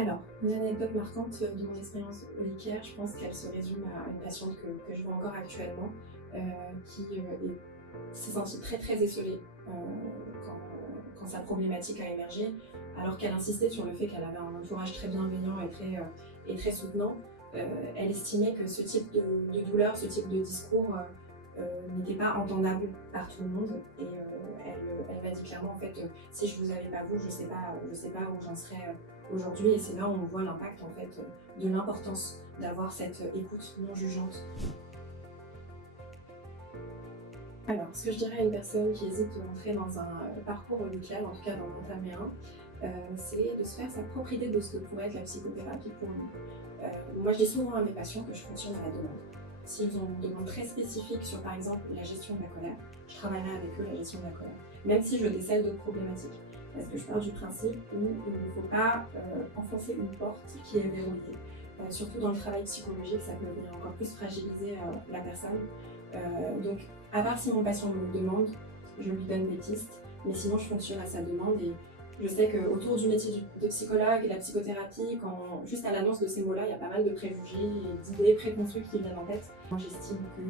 Alors, une anecdote marquante de mon expérience au Liqueur, je pense qu'elle se résume à une patiente que je vois encore actuellement, s'est sentie très très esseulée quand sa problématique a émergé, alors qu'elle insistait sur le fait qu'elle avait un entourage très bienveillant et très soutenant. Elle estimait que ce type de douleur, ce type de discours n'était pas entendable par tout le monde et elle m'a dit clairement en fait si je vous avais pas vous, je sais pas où j'en serais aujourd'hui et c'est là où on voit l'impact en fait de l'importance d'avoir cette écoute non jugeante. Alors, ce que je dirais à une personne qui hésite de rentrer dans un parcours médical, en tout cas d'en entamer un, c'est de se faire sa propre idée de ce que pourrait être la psychothérapie pour lui. Moi, je dis souvent à mes patients que je fonctionne à la demande. S'ils ont une demande très spécifique sur, par exemple, la gestion de la colère, je travaillerai avec eux la gestion de la colère, même si je décèle d'autres problématiques. Parce que je pars du principe où il ne faut pas enfoncer une porte qui est verrouillée. Surtout dans le travail psychologique, ça peut venir encore plus fragiliser la personne. Donc, à part si mon patient me le demande, je lui donne des pistes, mais sinon je fonctionne à sa demande et je sais qu'autour du métier de psychologue et de la psychothérapie, juste à l'annonce de ces mots-là, il y a pas mal de préjugés et d'idées préconstruites qui viennent en tête. Moi j'estime que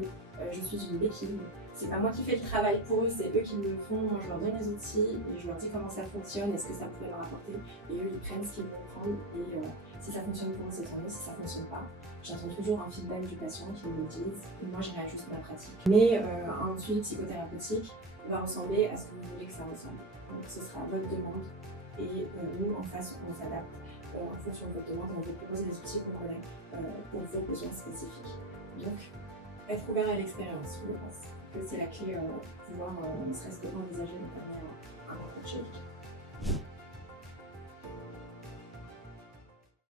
je suis une béquille. C'est pas moi qui fais le travail pour eux, c'est eux qui me le font. Moi je leur donne les outils et je leur dis comment ça fonctionne et ce que ça pourrait leur apporter. Et eux ils prennent ce qu'ils veulent prendre et si ça fonctionne pour eux c'est tant mieux, si ça fonctionne pas, j'attends toujours un feedback du patient qui me le dise et moi je réajuste ma pratique. Mais un suivi psychothérapeutique va ressembler à ce que vous voulez que ça ressemble. Donc ce sera votre demande et nous en face on s'adapte en fonction de votre demande, on vous propose des outils pour vos besoins spécifiques. Donc être ouvert à l'expérience, je pense que c'est la clé pour pouvoir ne serait-ce que envisager de faire un coaching.